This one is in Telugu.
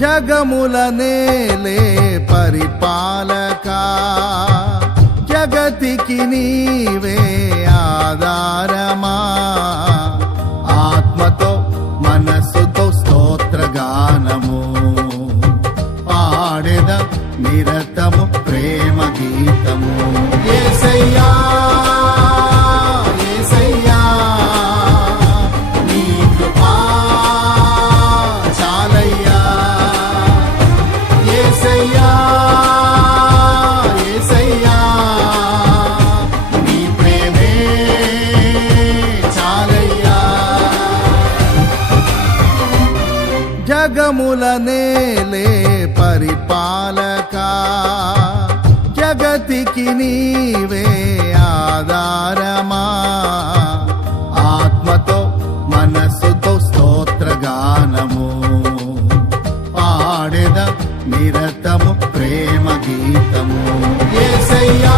జగముల నేలే పరిపాలకా, జగతికి నీవే ఆధారమా. ఆత్మతో మనస్సుతో స్తోత్రగానము పాడెద నిరతము ప్రేమ గీతము. యేసయ్యా యేసయ్యా నీ కృపా చాలయ్యా. యేసయ్యా యేసయ్యా నీ ప్రేమే చాలయ్యా. జగముల నేలే పరిపాలకా, జగతికి నీవే ఆధారమా. ఆత్మతో మనస్సుతో స్తోత్రగానము పాడెద నిరతము ప్రేమ గీతము. యేసయ్యా